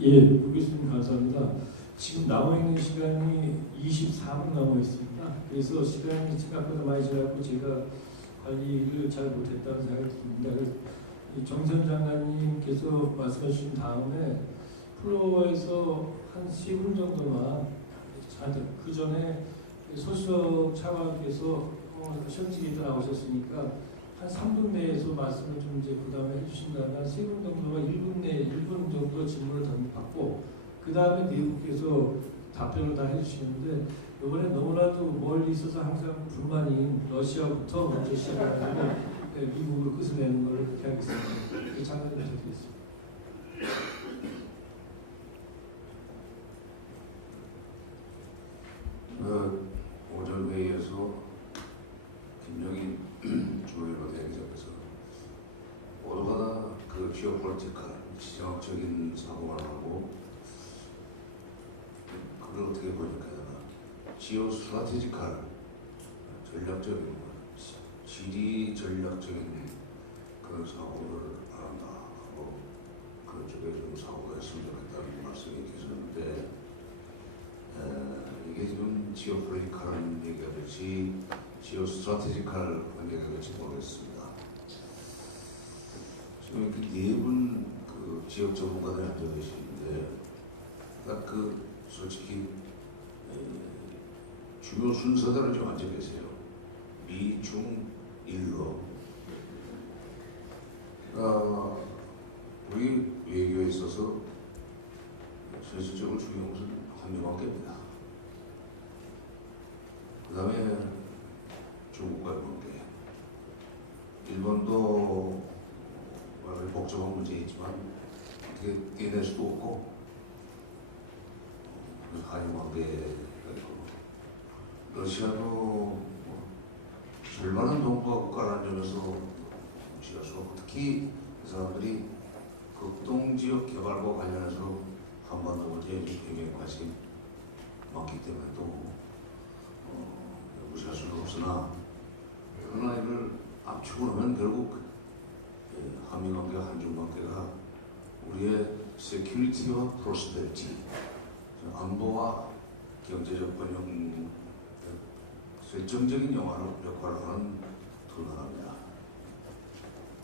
예, 보겠습니다. 감사합니다. 지금 남아 있는 시간이 24분 남아 있습니다. 그래서 시간이 생각보다 많이 지나고 제가 관리를 잘 못했다는 생각이 듭니다. 정선 장관님께서 말씀해 주신 다음에 플로어에서 한 10분 정도만 그 전에 소수석 차관께서 시험지기도 나오셨으니까 한 3분 내에서 말씀을 좀 이제 그 다음에 해주신다면 한 3분 정도가 1분 내에 1분 정도 질문을 받고 그 다음에 네 분께서 답변을 다 해주시는데 이번에 너무나도 멀리 있어서 항상 불만인 러시아부터 먼저 시작해가지고 미국으로 끝을 내는 걸 그렇게 하겠습니다. 장관님 부탁드리겠습니다. 오전 회의에서 김영인 주요로 대행자께서 모두가 다 그 지오폴리티컬 지정학적인 사고를 하고 그걸 어떻게 번역해야 되나 지오스트라테지컬 전략적인 지리 전략적인 그런 사고를 안 한다 하고 그런 쪽에 좀 사고가 했으면 좋겠다는 말씀이 계셨는데 이게 지금 지오폴리티컬한 얘기가 될지 지오스트라테지컬한 얘기가 될지 모르겠습니다. 지금 이렇게 네 분 그 지역 전문가들이 앉아 계시는데 딱 그 솔직히 주요 순서대로 좀 앉아 계세요. 미, 중, 일로. 우리 외교에 있어서 실질적으로 중요한 것은 한미관계입니다. 그 다음에 중국과의 관계. 일본도 복잡한 문제가 있지만 어떻게 떼낼 수도 없고 한일 관계가 있고 러시아도 절반은 동북아 국가라는 점에서 무시할 수 없고 특히 그 사람들이 극동지역 개발과 관련해서 한반도 문제에 굉장히 관심이 많기 때문에 또 무시할 수는 없으나 그러나 이걸 압축을 하면 결국 한미관계와 한중관계가 우리의 세큐리티와 프로스페리티 안보와 경제적 번영 결정적인 역할을 하는 두 나라입니다.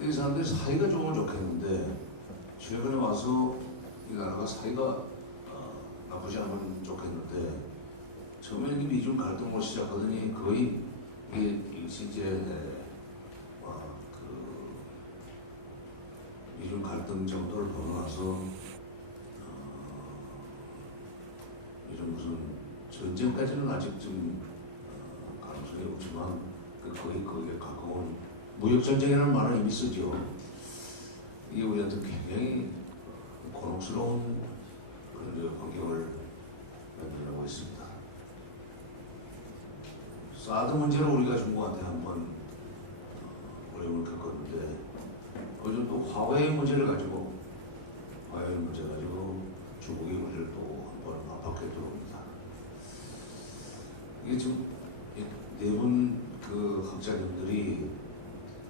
이 사람들이 사이가 좋으면 좋겠는데 최근에 와서 이 나라가 사이가 나쁘지 않으면 좋겠는데 처음에 미중 갈등으로 시작하더니 거의 이게 이제 미중 갈등 정도를 넘어가서 이런 무슨 전쟁까지는 아직 좀 가능성이 없지만 거의 거기에 가까운 무역 전쟁이라는 말을 이미 쓰죠. 이게 우리한테 굉장히 곤혹스러운 그런 환경을 만들려고 했습니다. 사드 문제를 우리가 중국한테 한번 어려움을 겪었는데 요즘 또 화웨이 문제를 가지고 중국이 우리를 또 한번 압박해 들어옵니다. 이게 지금 네 분 그 학자님들이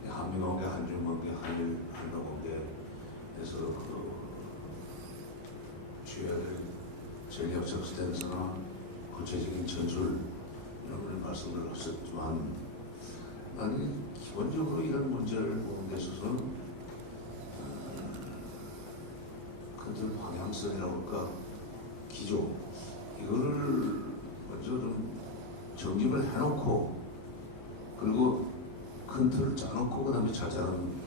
한미관계, 한중관계, 한일 관계에서 그 취해야 될 전략적 스탠스나 구체적인 전술 이런 걸 말씀을 하셨지만 나는 기본적으로 이런 문제를 보는 데 있어서는 그 방향성이라고 할까 기조 이거를 먼저 좀 정립을 해놓고 그리고 큰 틀을 짜놓고 그 다음에 자잘한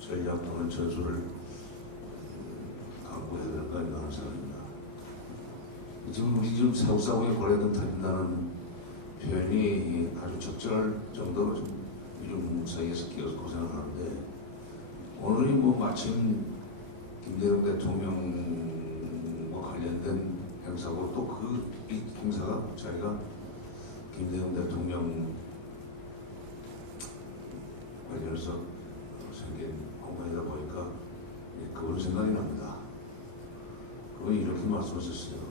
전략 또는 전술을 강구해야 될까 하는 생각입니다. 지금 우리 지금 새우싸움에 고래등 터진다는 표현이 아주 적절할 정도로 좀 미중 사이에서 끼어서 고생을 하는데 오늘이 마침 김대중 대통령과 관련된 행사고 또 이 행사가 자기가 김대중 대통령 관련해서 생긴 공간이다 보니까 그분 생각이 납니다. 그분이 이렇게 말씀하셨어요.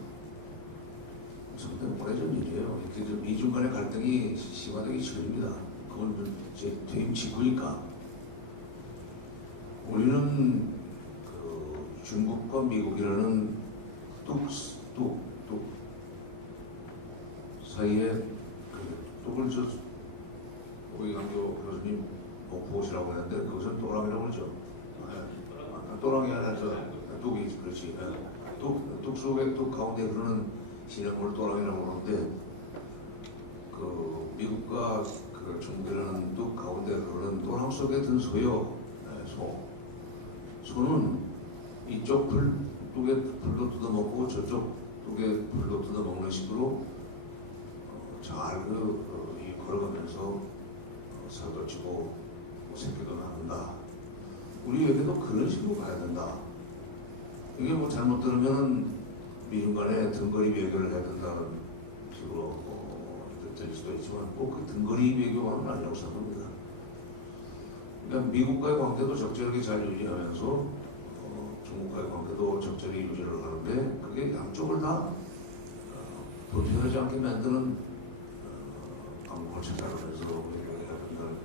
정말 오래전 일이에요. 이렇게 미중 간의 갈등이 심화되기 전입니다. 그건 제 퇴임 직후니까 우리는 중국과 미국이라는 뚝 사이에 그 뚝을 저 오이강교 교수님 목포시라고 했는데 그것은 또랑이라고 그러죠. 또랑이 아니라 뚝이 그렇지. 뚝 속에 뚝 가운데 그러는 진행물을 또랑이라고 그러는데 그 미국과 그 중국이라는 뚝 가운데 그러는 또랑 속에 든 소요. 소는 이쪽 뚝에 불도 뜯어먹고 저쪽 뚝에 불도 뜯어먹는 식으로 잘 걸어가면서 살도 치고 새끼도 낳는다. 우리에게도 그런 식으로 가야 된다. 이게 뭐 잘못 들으면 미중 간에 등거리 외교를 해야 된다는 식으로 될 수도 있지만 꼭 그 등거리 외교만은 아니라고 생각합니다. 그러니까 미국과의 관계도 적절하게 잘 유지하면서 중국과의 관계도 적절히 유지를 하는데 그게 양쪽을 다 불편하지 않게 만드는 방법을 찾아가면서 외교해야 된다는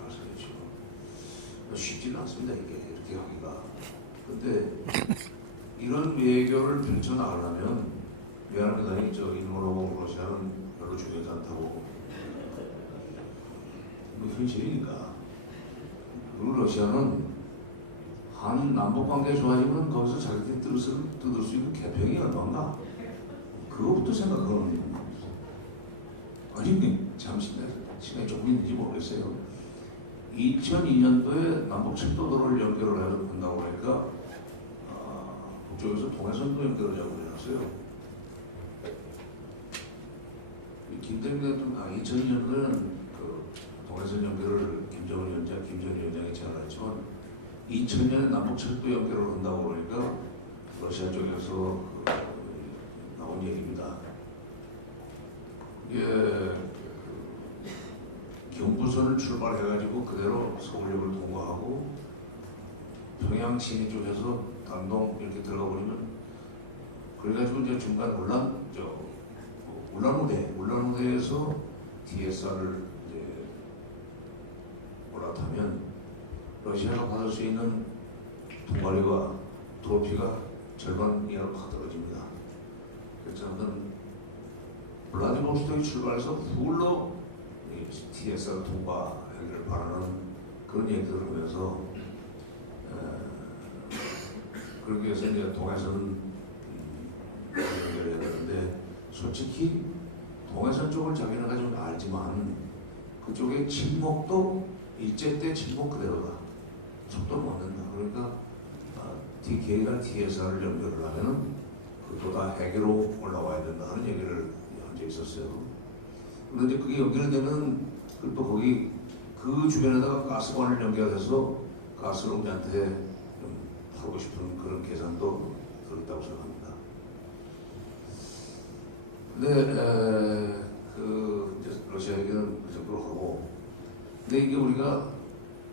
말씀이죠. 쉽지는 않습니다. 이게 이렇게 하기가. 근데 이런 외교를 펼쳐나가려면 미안합니다. 일본하고 러시아는 별로 중요하지 않다고 뭐 현실이니까. 그리고 러시아는 한 남북관계 좋아지면 거기서 자기들이 뜯을 수 있는 개평이 얼마인가? 그거부터 생각하는 겁니다. 아니 잠시 시간이 조금 있는지 모르겠어요. 2002년도에 남북철도로를 연결을 한다고 하니까 북쪽에서 동해선도 연결을 하자고 해놨어요. 김대중 대통령 2002년도에는 그 동해선 연결을 김정은 위원장이 제안했지만 2000년에 남북철도 연결을 한다고 그러니까 러시아 쪽에서 나온 얘기입니다. 이게 경부선을 출발해가지고 그대로 서울역을 통과하고 평양 진이 쪽에서 단동 이렇게 들어가 버리면 그래가지고 이제 중간 울란우대에서 TSR을 이제 올라타면 러시아가 받을 수 있는 통과료가 도피가 절반 이하로 확 떨어집니다. 그래서 저는 블라디보스토크에 출발해서 서울로 TSR 통과하기를 바라는 그런 얘기들을 하면서 그러기 위해서 이제 동해선 연결해야 되는데 솔직히 동해선 쪽을 자기네가 좀 알지만 그쪽의 침묵도 일제 때 침묵 그대로다. 속도를 못 낸다. 그러니까 TK가 TSR을 연결을 하면은 그보다 해계로 올라와야 된다는 얘기를 한 적이 있었어요. 그런데 그게 연결되면 또 거기 그 주변에다가 가스관을 연결해서 가스를 우리한테 좀 하고 싶은 그런 계산도 들어있다고 생각합니다. 근데 이제 러시아 얘기는 그 정도로 하고, 근데 이게 우리가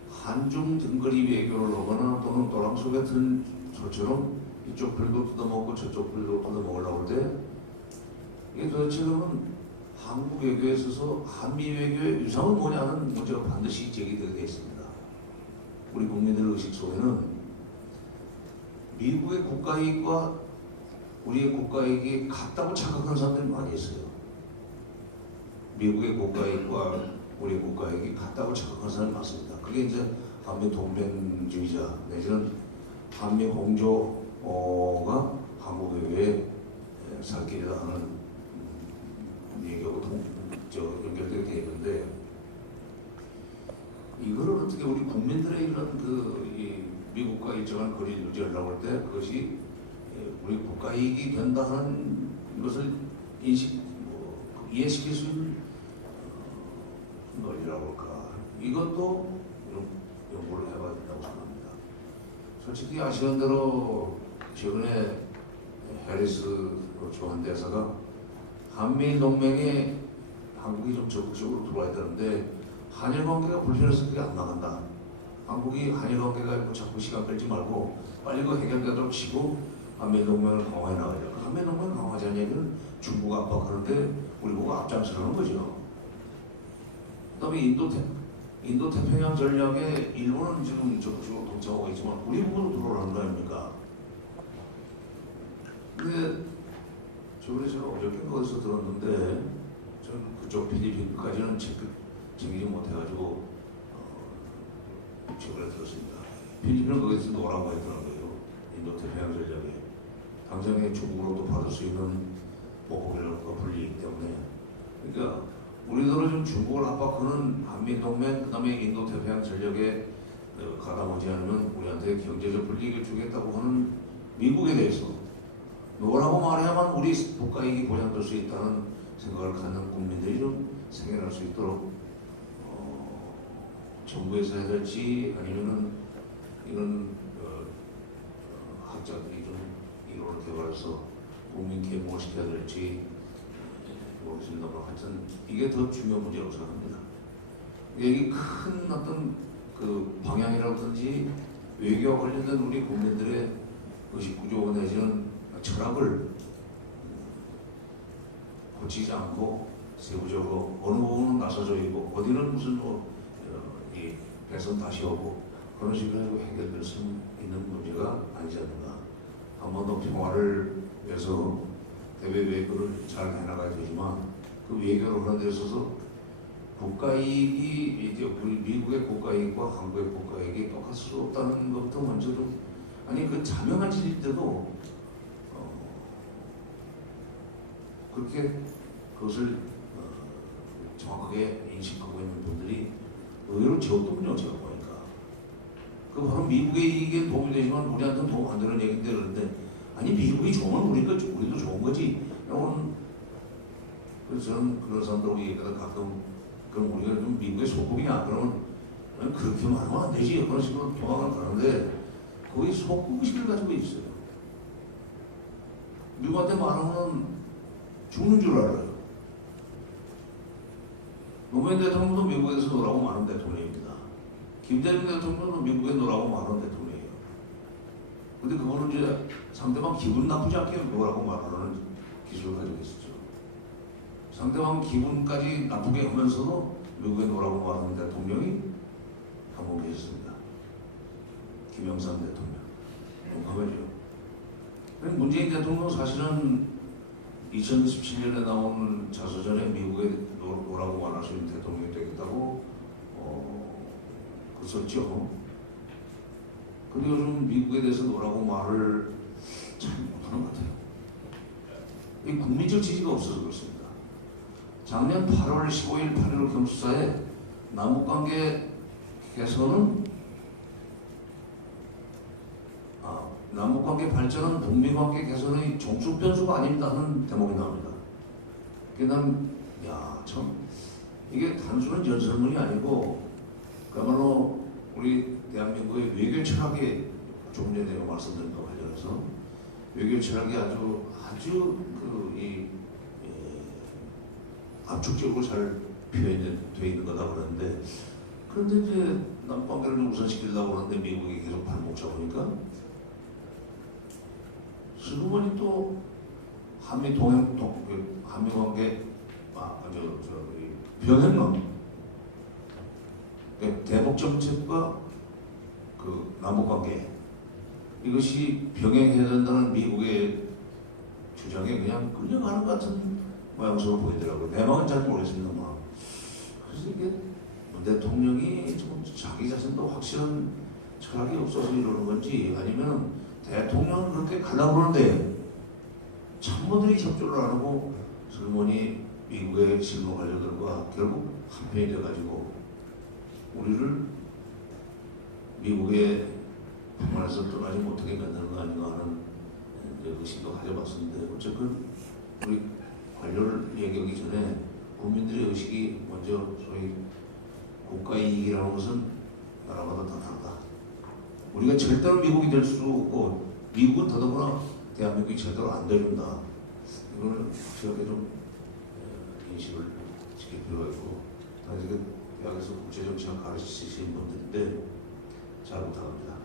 한중 등거리 외교를 하거나 또는 또랑 속에 든 소처럼 이쪽 불도 뜯어먹고 저쪽 불도 뜯어먹으려고 할 때 이게 도대체 그러면 한국 외교에 있어서 한미 외교의 유상은 뭐냐는 문제가 반드시 제기되게 되어 있습니다. 우리 국민들의 의식 속에는 미국의 국가이익과 우리의 국가이익이 같다고 착각하는 사람들이 많이 있어요. 미국의 국가이익과 우리의 국가이익이 같다고 착각하는 사람이 많습니다. 그게 이제 한미 동맹주의자 내지는 한미 공조가 한국 외교에 살 길이다 하는 얘기하고 연결되게 되어 있는데 이거를 어떻게 우리 국민들의 이런 이 미국과 일정한 거리를 유지하려고 할 때 그것이 우리 국가 이익이 된다는 것을 이해시킬 수 있는 논리라고 할까. 이것도 연구를 해봐야 된다고 생각합니다. 솔직히 아시는 대로 최근에 해리스 조한 대사가 한미 동맹에 한국이 좀 적극적으로 들어와야 되는데 한일 관계가 불편해서 그게 안 나간다. 한국이 한일 관계가 자꾸 시간 끌지 말고 빨리 그 해결되도록 치고 한미 동맹을 강화해 나가자. 한미 동맹을 강화하자는 얘기는 중국 압박하는데 우리 보고 앞장서는 거죠. 그다음에 인도 태평양 전략에 일본은 지금 적극적으로 동참하고 있지만 우리 보고도 들어오라는 거 아닙니까? 근데 저번에 제가 어저께 어디서 들었는데 저는 그쪽 필리핀까지는 챙기지 못해가지고 최근에 들었습니다. 필리핀은 거기서 노라고 했더라고요. 인도태평양 전략에 당장에 중국으로도 받을 수 있는 보복이라고 불리기 때문에. 그러니까 우리들은 좀 중국을 압박하는 한미동맹 그다음에 인도태평양 전략에 가담하지 않으면 우리한테 경제적 불이익을 주겠다고 하는 미국에 대해서 뭐라고 말해야만 우리 국가이익이 보장될 수 있다는 생각을 갖는 국민들이 좀 생겨날 수 있도록 정부에서 해야 될지 아니면은 이런 학자들이 좀 이론을 개발해서 국민 계몽을 시켜야 될지 모르겠습니다만 하여튼 이게 더 중요한 문제라고 생각합니다. 이게 큰 어떤 그 방향이라든지 외교와 관련된 우리 국민들의 의식 구조 내지는 철학을 고치지 않고 세부적으로 어느 부분은 나서져 있고 어디는 무슨 이 배선 다시 오고 그런 식으로 해결될 수 있는 문제가 아니지 않는가. 한 번 더 평화를 위해서 대외 외교를 잘 해나가야 되지만 그 외교를 하는 데 있어서 국가이익이 이제 우리 미국의 국가이익과 한국의 국가이익이 똑같을 수 없다는 것부터 먼저 좀 아니 그 자명한 질일 때도 그렇게 그것을 정확하게 인식하고 있는 분들이 의외로 적더군요. 제가 보니까 그 바로 미국의 이익에 도움이 되지만 우리한테는 도움 안 되는 얘기인데 그런데 아니 미국이 좋으면 우리도 좋은 거지. 그래서 저는 그런 사람들하고 얘기하다 가끔 그럼 우리가 좀 미국의 소국이냐 그러면 그렇게 말하면 안 되지 그런 식으로 통화가 가는데 거의 소국의식을 가지고 있어요. 미국한테 말하면 죽는 줄 알아요. 노무현 대통령도 미국에서 노라고 말하는 대통령입니다. 김대중 대통령도 미국에 노라고 말하는 대통령이에요. 근데 그거는 이제 상대방 기분 나쁘지 않게 노라고 말하는 기술을 가지고 있었죠. 상대방 기분까지 나쁘게 하면서도 미국에 노라고 말하는 대통령이 한 분 계셨습니다. 김영삼 대통령. 용감하죠. 문재인 대통령 사실은 2017년에 나온 자서전에 미국에 노라고 말할 수 있는 대통령이 되겠다고 그랬었죠. 근데 요즘 미국에 대해서 노라고 말을 잘 못하는 것 같아요. 이 국민적 지지가 없어서 그렇습니다. 작년 8월 15일 8.15 경수사에 남북관계 발전은 북미관계 개선의 종속 변수가 아닙니다 하는 대목이 나옵니다. 참 이게 단순한 연설문이 아니고 그야말로 우리 대한민국의 외교 철학이 조금 전에 내가 말씀드린 것과 관련해서 외교 철학이 아주 압축적으로 잘 표현되어 있는 거다 그러는데 그런데 이제 남북관계를 우선시키려고 그러는데 미국이 계속 발목 잡으니까 슬그머니 또 한미관계 병행론 대북 정책과 그 남북관계 이것이 병행해야 된다는 미국의 주장에 그냥 끌려가는 것 같은 모양새로 보이더라고요. 내막은 잘 모르겠습니다만. 그래서 이게 대통령이 좀 자기 자신도 확실한 철학이 없어서 이러는 건지 아니면 대통령은 그렇게 가려고 그러는데 참모들이 협조를 안 하고 슬그머니 미국의 실무 관료들과 결국 한편이 돼가지고 우리를 미국의 평화에서 떠나지 못하게 만드는 거 아닌가 하는 의심도 가져봤었는데 어쨌든 우리 관료를 얘기하기 전에 국민들의 의식이 먼저 소위 국가이익이라는 것은 나라마다 다 다르다. 우리가 절대로 미국이 될 수 없고 미국은 더더구나 대한민국이 절대로 안 돼준다. 이거는 확실하게 좀 인식을 지킬 필요가 있고 당시 대학에서 국제정치학 가르치시는 분들인데 잘 부탁합니다.